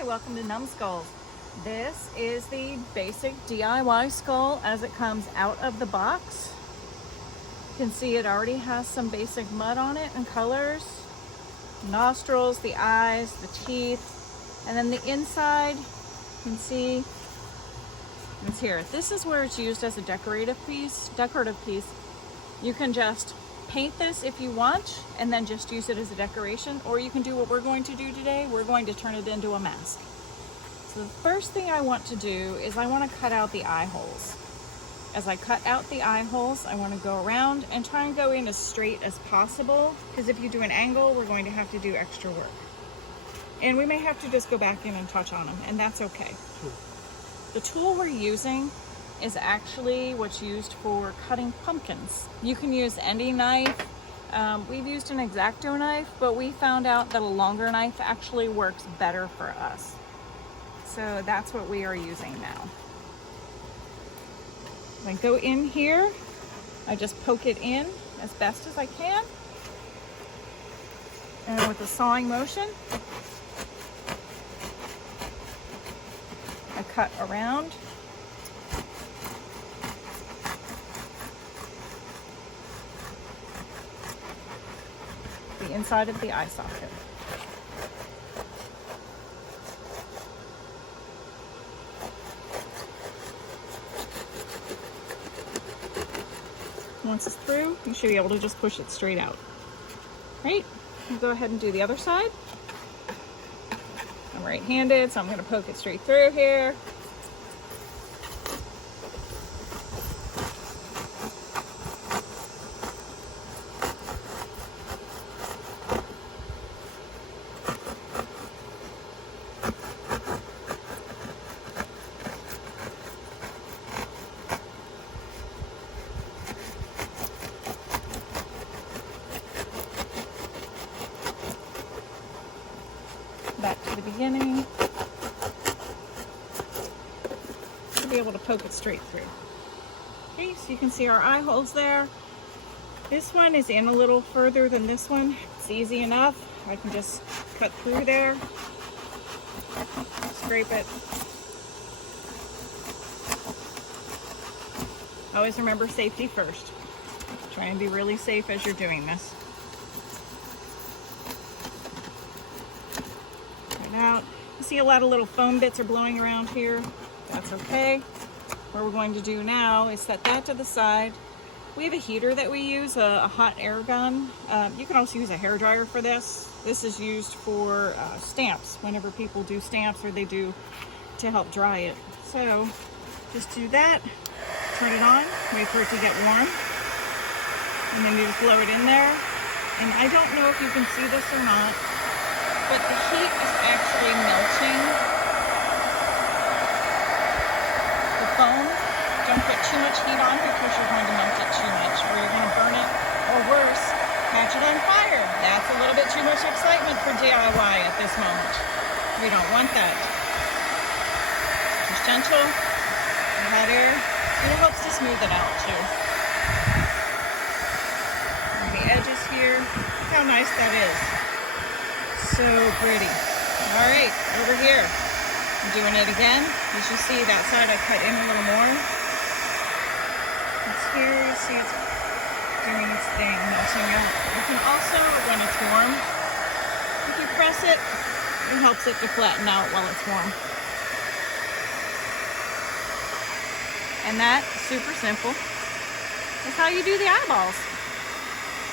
Hi, welcome to NumSkulZ. This is the basic DIY skull as it comes out of the box. You can see it already has some basic mud on it and colors. Nostrils, the eyes, the teeth, and then the inside, you can see it's here. This is where it's used as a decorative piece. You can just paint this if you want and then just use it as a decoration, or you can do what we're going to do today. We're going to turn it into a mask. So the first thing I want to do is I want to cut out the eye holes. As I cut out the eye holes, I want to go around and try and go in as straight as possible, because if you do an angle, we're going to have to do extra work. And we may have to just go back in and touch on them, and that's okay. Sure. The tool we're using is actually what's used for cutting pumpkins. You can use any knife. We've used an X-Acto knife, but we found out that a longer knife actually works better for us. So that's what we are using now. I go in here, I just poke it in as best as I can. And with a sawing motion, I cut around. The inside of the eye socket. Once it's through, you should be able to just push it straight out. Right? You go ahead and do the other side. I'm right-handed, so I'm going to poke it straight through here. Back to the beginning. To be able to poke it straight through. Okay, so you can see our eye holes there. This one is in a little further than this one. It's easy enough. I can just cut through there, scrape it. Always remember safety first. Try and be really safe as you're doing this. Out. You see a lot of little foam bits are blowing around here. That's okay. What we're going to do now is set that to the side. We have a heater that we use, a hot air gun. You can also use a hairdryer for this. This is used for stamps, whenever people do stamps or they do to help dry it. So just do that, turn it on, wait for it to get warm, and then you just blow it in there. And I don't know if you can see this or not, but the heat is actually melting the foam. Don't put too much heat on because you're going to melt it too much, or you're going to burn it, or worse, catch it on fire. That's a little bit too much excitement for DIY at this moment. We don't want that. Just gentle, hot air. It helps to smooth it out too. And the edges here, look how nice that is. So pretty. All right, over here. I'm doing it again. You should see that side I cut in a little more. It's here, you see it's doing its thing, melting out. You can also, when it's warm, if you press it, it helps it to flatten out while it's warm. And that, super simple, is how you do the eyeballs.